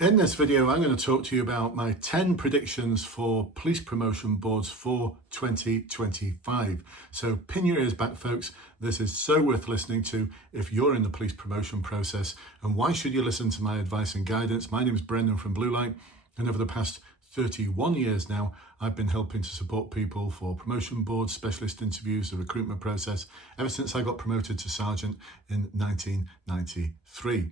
In this video, I'm going to talk to you about my 10 predictions for police promotion boards for 2025. So pin your ears back, folks. This is so worth listening to if you're in the police promotion process. And why should you listen to my advice and guidance? My name is Brendan from Bluelight, and over the past 31 years now, I've been helping to support people for promotion boards, specialist interviews, the recruitment process, ever since I got promoted to sergeant in 1993.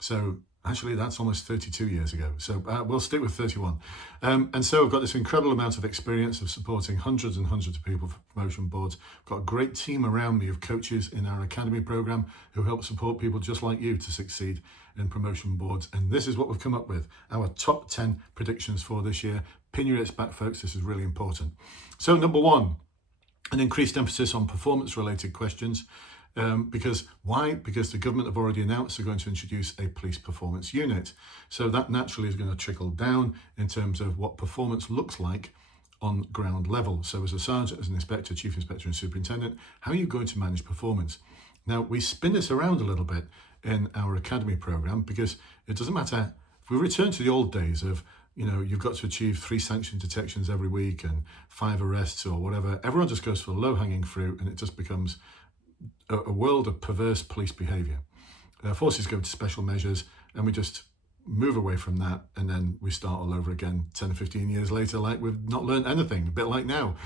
So actually, that's almost 32 years ago. So we'll stick with 31. And so I've got this incredible amount of experience of supporting hundreds and hundreds of people for promotion boards. I've got a great team around me of coaches in our academy program who help support people just like you to succeed in promotion boards. And this is what we've come up with, our top 10 predictions for this year. Pin your ears back, folks. This is really important. So number one, an increased emphasis on performance-related questions. Because why? Because the government have already announced they're going to introduce a police performance unit. So that naturally is going to trickle down in terms of what performance looks like on ground level. So as a sergeant, as an inspector, chief inspector and superintendent, how are you going to manage performance? Now, we spin this around a little bit in our academy program because it doesn't matter. If we return to the old days of, you've got to achieve 3 sanction detections every week and 5 arrests or whatever, everyone just goes for the low-hanging fruit and it just becomes a world of perverse police behaviour. Forces go to special measures and we just move away from that, and then we start all over again 10 or 15 years later like we've not learned anything, a bit like now.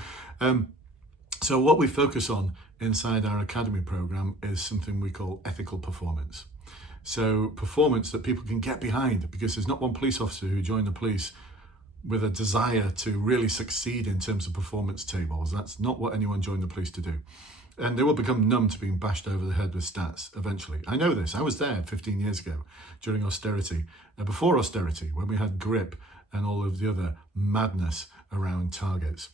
So what we focus on inside our academy program is something we call ethical performance. So performance that people can get behind, because there's not one police officer who joined the police with a desire to really succeed in terms of performance tables. That's not what anyone joined the police to do. And they will become numb to being bashed over the head with stats eventually. I know this. I was there 15 years ago during austerity, before austerity, when we had grip and all of the other madness around targets.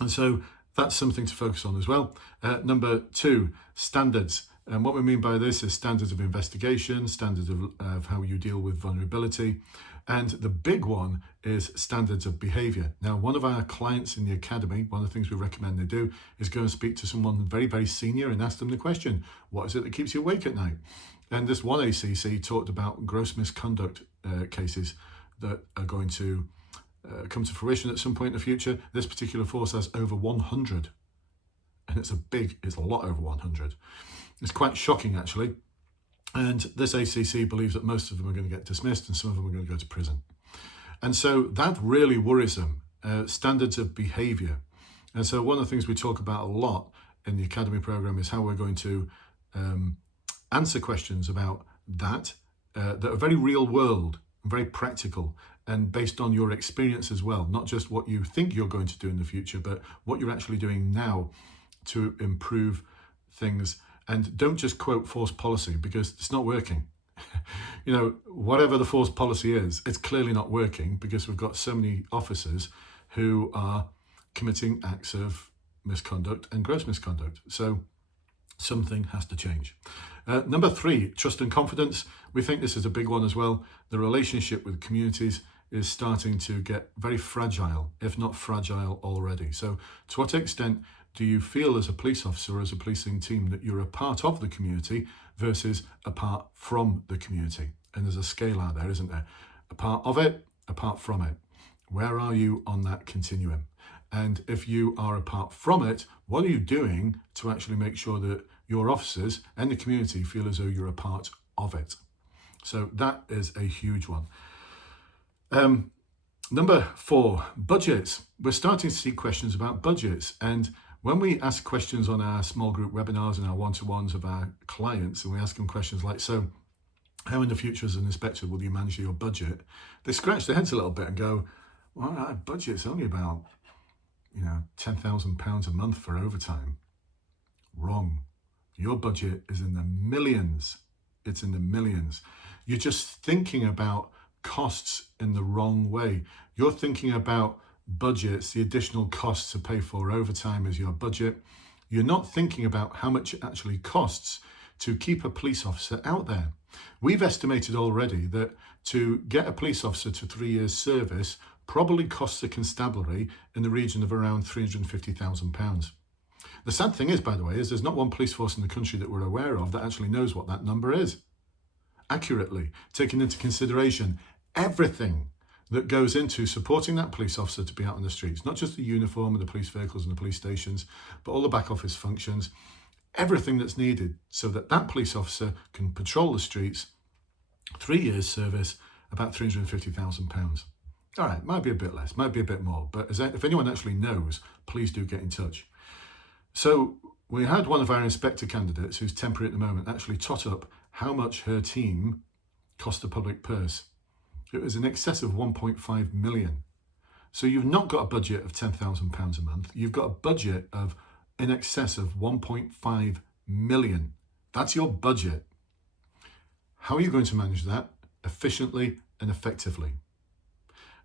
And so that's something to focus on as well. Number 2, standards. And what we mean by this is standards of investigation, standards of how you deal with vulnerability. And the big one is standards of behaviour. Now, one of our clients in the academy, one of the things we recommend they do is go and speak to someone very, very senior and ask them the question, what is it that keeps you awake at night? And this one ACC talked about gross misconduct cases that are going to come to fruition at some point in the future. This particular force has over 100. And it's a lot over 100. It's quite shocking, actually. And this ACC believes that most of them are going to get dismissed and some of them are going to go to prison. And so that really worries them, standards of behaviour. And so one of the things we talk about a lot in the academy program is how we're going to answer questions about that that are very real world, very practical, and based on your experience as well, not just what you think you're going to do in the future, but what you're actually doing now to improve things. And don't just quote force policy, because it's not working. Whatever the force policy is, it's clearly not working because we've got so many officers who are committing acts of misconduct and gross misconduct. So something has to change. Number 3, trust and confidence. We think this is a big one as well. The relationship with communities is starting to get very fragile, if not fragile already. So to what extent do you feel as a police officer or as a policing team that you're a part of the community versus apart from the community? And there's a scale out there, isn't there? A part of it, apart from it. Where are you on that continuum? And if you are apart from it, what are you doing to actually make sure that your officers and the community feel as though you're a part of it? So that is a huge one. Number 4, budgets. We're starting to see questions about budgets. And when we ask questions on our small group webinars and our one-to-ones of our clients, and we ask them questions like, so how in the future as an inspector will you manage your budget? They scratch their heads a little bit and go, well, our budget's only about, £10,000 a month for overtime. Wrong. Your budget is in the millions. It's in the millions. You're just thinking about costs in the wrong way. You're thinking about budgets, the additional costs to pay for overtime as your budget. You're not thinking about how much it actually costs to keep a police officer out there. We've estimated already that to get a police officer to 3 years service probably costs a constabulary in the region of around £350,000. The sad thing is, by the way, is there's not one police force in the country that we're aware of that actually knows what that number is accurately, taking into consideration everything that goes into supporting that police officer to be out on the streets, not just the uniform and the police vehicles and the police stations, but all the back office functions, everything that's needed so that that police officer can patrol the streets. 3 years service, about £350,000. All right, might be a bit less, might be a bit more, but if anyone actually knows, please do get in touch. So we had one of our inspector candidates, who's temporary at the moment, actually tot up how much her team cost the public purse. It was in excess of 1.5 million. So you've not got a budget of £10,000 a month. You've got a budget of in excess of 1.5 million. That's your budget. How are you going to manage that efficiently and effectively?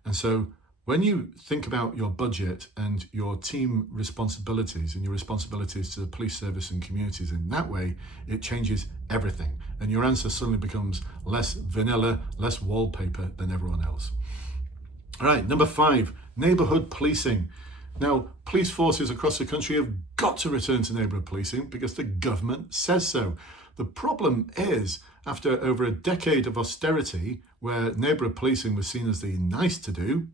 And so when you think about your budget and your team responsibilities and your responsibilities to the police service and communities in that way, it changes everything. And your answer suddenly becomes less vanilla, less wallpaper than everyone else. All right, number 5, neighbourhood policing. Now, police forces across the country have got to return to neighbourhood policing because the government says so. The problem is, after over a decade of austerity, where neighbourhood policing was seen as the nice to do,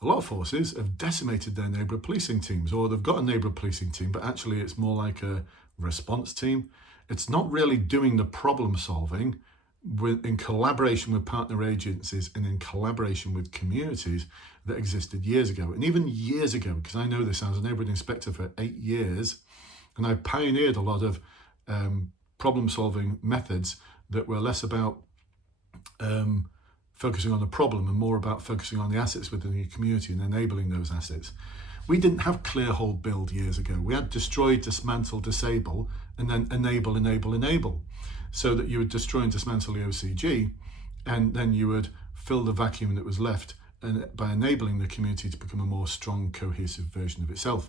a lot of forces have decimated their neighbourhood policing teams, or they've got a neighbourhood policing team, but actually it's more like a response team. It's not really doing the problem solving in collaboration with partner agencies and in collaboration with communities that existed years ago. And even years ago, because I know this, I was a neighbourhood inspector for 8 years, and I pioneered a lot of problem solving methods that were less about focusing on the problem and more about focusing on the assets within the community and enabling those assets. We didn't have clear, hold, build years ago. We had destroy, dismantle, disable, and then enable, so that you would destroy and dismantle the OCG, and then you would fill the vacuum that was left by enabling the community to become a more strong, cohesive version of itself.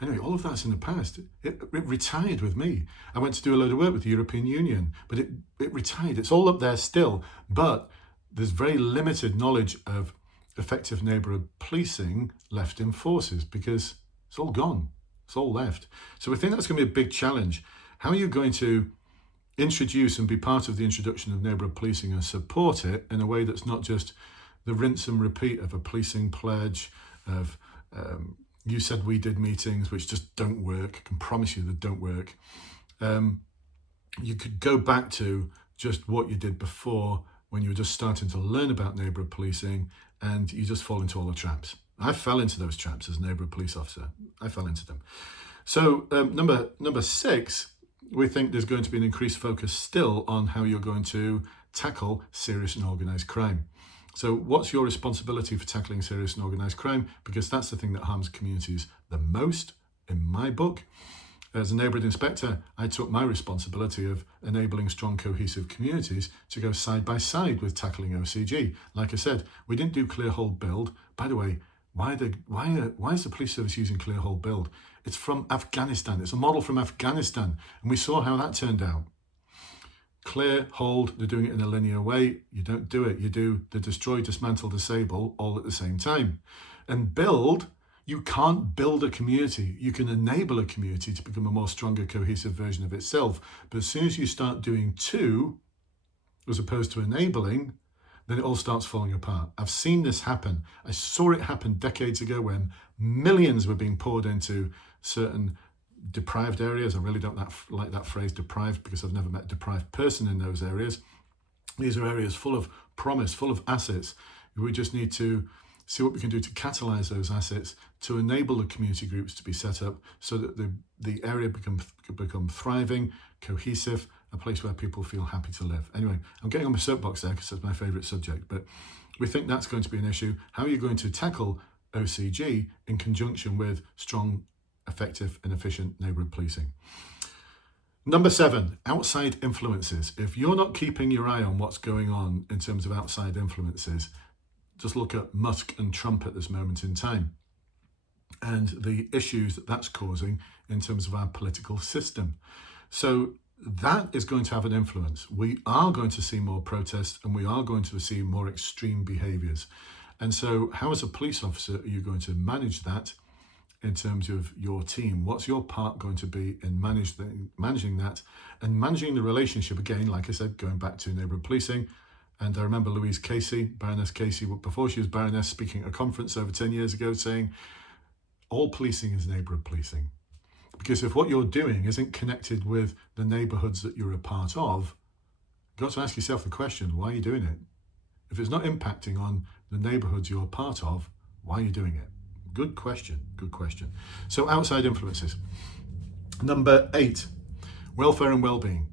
Anyway, all of that's in the past. It retired with me. I went to do a load of work with the European Union, but it retired. It's all up there still, but there's very limited knowledge of effective neighbourhood policing left in forces because it's all gone. It's all left. So we think that's going to be a big challenge. How are you going to introduce and be part of the introduction of neighbourhood policing and support it in a way that's not just the rinse and repeat of a policing pledge, of you said we did meetings, which just don't work. I can promise you they don't work. You could go back to just what you did before when you were just starting to learn about neighbourhood policing, and you just fall into all the traps. I fell into those traps as a neighbourhood police officer. I fell into them. So number 6, we think there's going to be an increased focus still on how you're going to tackle serious and organised crime. So what's your responsibility for tackling serious and organised crime? Because that's the thing that harms communities the most in my book. As a neighbourhood inspector, I took my responsibility of enabling strong, cohesive communities to go side by side with tackling OCG. Like I said, we didn't do clear, hold, build. By the way, why is the police service using clear, hold, build? It's from Afghanistan. It's a model from Afghanistan. And we saw how that turned out. Clear, hold, they're doing it in a linear way. You don't do it. You do the destroy, dismantle, disable all at the same time. And build, you can't build a community. You can enable a community to become a more stronger, cohesive version of itself. But as soon as you start doing 2, as opposed to enabling, then it all starts falling apart. I've seen this happen. I saw it happen decades ago when millions were being poured into certain deprived areas. I really don't like that phrase deprived because I've never met a deprived person in those areas. These are areas full of promise, full of assets. We just need to see what we can do to catalyse those assets to enable the community groups to be set up so that the area become thriving, cohesive, a place where people feel happy to live. Anyway, I'm getting on my soapbox there because that's my favourite subject, but we think that's going to be an issue. How are you going to tackle OCG in conjunction with strong, effective and efficient neighbourhood policing? Number 7, outside influences. If you're not keeping your eye on what's going on in terms of outside influences, just look at Musk and Trump at this moment in time and the issues that that's causing in terms of our political system. So that is going to have an influence. We are going to see more protests and we are going to see more extreme behaviours. And so how as a police officer are you going to manage that in terms of your team? What's your part going to be in managing that and managing the relationship, again, like I said, going back to neighbourhood policing, And I remember Louise Casey, Baroness Casey, before she was Baroness, speaking at a conference over 10 years ago saying, all policing is neighbourhood policing. Because if what you're doing isn't connected with the neighbourhoods that you're a part of, you've got to ask yourself the question, why are you doing it? If it's not impacting on the neighbourhoods you're a part of, why are you doing it? Good question, good question. So outside influences. Number 8, welfare and well-being.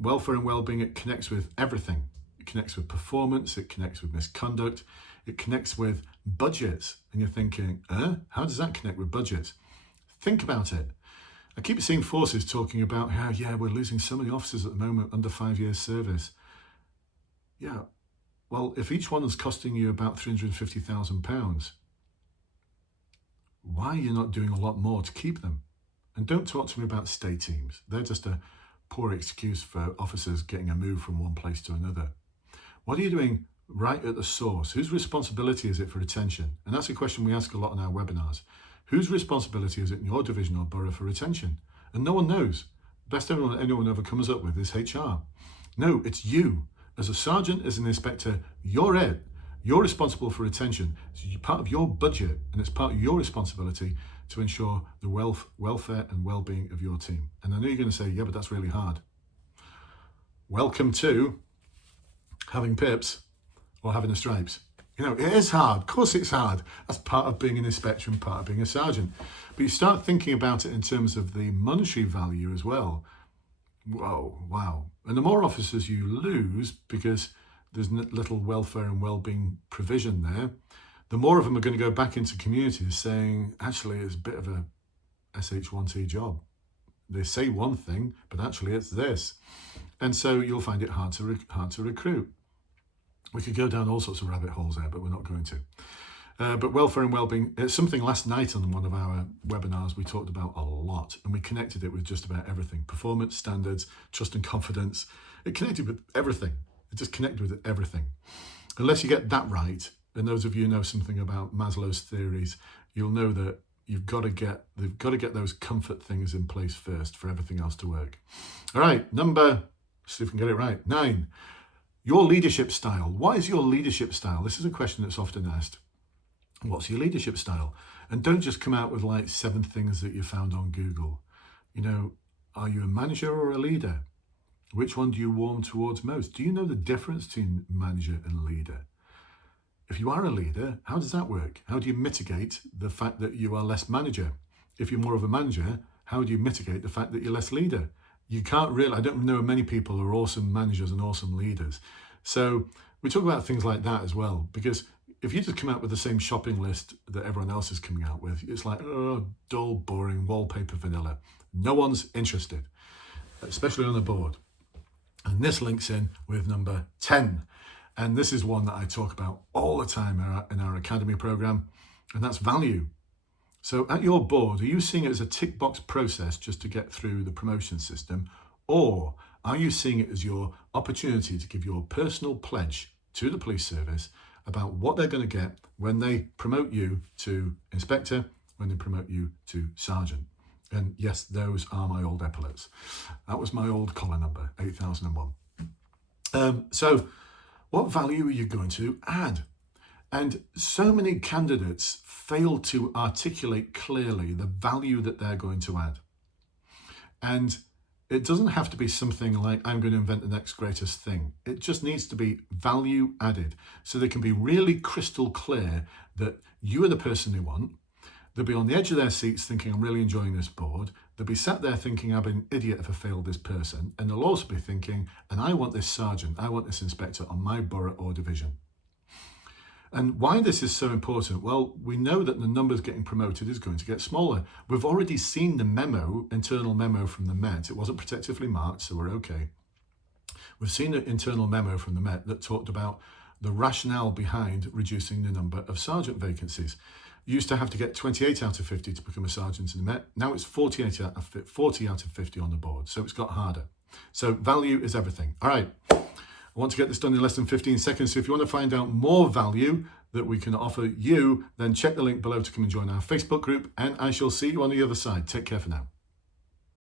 Welfare and well-being, it connects with everything. It connects with performance, it connects with misconduct, it connects with budgets. And you're thinking, how does that connect with budgets? Think about it. I keep seeing forces talking about how, we're losing so many officers at the moment under 5 years service. Yeah, well, if each one is costing you about £350,000, why are you not doing a lot more to keep them? And don't talk to me about stay teams. They're just a poor excuse for officers getting a move from one place to another. What are you doing right at the source? Whose responsibility is it for retention? And that's a question we ask a lot in our webinars. Whose responsibility is it in your division or borough for retention? And no one knows. Best anyone ever comes up with is HR. No, it's you. As a sergeant, as an inspector, you're it. You're responsible for retention. It's part of your budget, and it's part of your responsibility to ensure the welfare and well-being of your team. And I know you're going to say, yeah, but that's really hard. Welcome to having pips or having the stripes. It is hard. Of course it's hard. That's part of being an inspector and part of being a sergeant. But you start thinking about it in terms of the monetary value as well. Whoa, wow. And the more officers you lose, because there's little welfare and well-being provision there, the more of them are going to go back into communities saying, actually, it's a bit of a SH1T job. They say one thing, but actually it's this. And so you'll find it hard to recruit. We could go down all sorts of rabbit holes there, but we're not going to. But welfare and well-being, it's something last night on one of our webinars we talked about a lot, and we connected it with just about everything. Performance, standards, trust and confidence. It connected with everything. It just connected with everything. Unless you get that right, and those of you who know something about Maslow's theories, you'll know that they've got to get those comfort things in place first for everything else to work. All right, see if we can get it right, 9. Your leadership style. What is your leadership style? This is a question that's often asked. What's your leadership style? And don't just come out with like 7 things that you found on Google. Are you a manager or a leader? Which one do you warm towards most? Do you know the difference between manager and leader? If you are a leader, how does that work? How do you mitigate the fact that you are less manager? If you're more of a manager, how do you mitigate the fact that you're less leader? You can't really, I don't know many people who are awesome managers and awesome leaders. So we talk about things like that as well, because if you just come out with the same shopping list that everyone else is coming out with, it's like, dull, boring, wallpaper vanilla. No one's interested, especially on the board. And this links in with number 10. And this is one that I talk about all the time in our academy program, and that's value. So at your board, are you seeing it as a tick box process just to get through the promotion system? Or are you seeing it as your opportunity to give your personal pledge to the police service about what they're going to get when they promote you to inspector, when they promote you to sergeant? And yes, those are my old epaulets. That was my old collar number, 8001. So what value are you going to add? And so many candidates fail to articulate clearly the value that they're going to add. And it doesn't have to be something like, I'm going to invent the next greatest thing. It just needs to be value added. So they can be really crystal clear that you are the person they want. They'll be on the edge of their seats thinking, I'm really enjoying this board. They'll be sat there thinking, I've been an idiot if I failed this person. And they'll also be thinking, and I want this sergeant, I want this inspector on my borough or division. And why this is so important? Well, we know that the numbers getting promoted is going to get smaller. We've already seen the memo, internal memo from the Met. It wasn't protectively marked, so we're okay. We've seen an internal memo from the Met that talked about the rationale behind reducing the number of sergeant vacancies. You used to have to get 28 out of 50 to become a sergeant in the Met. Now it's 40 out of 50 on the board. So it's got harder. So value is everything. All right. I want to get this done in less than 15 seconds. So if you want to find out more value that we can offer you, then check the link below to come and join our Facebook group. And I shall see you on the other side. Take care for now.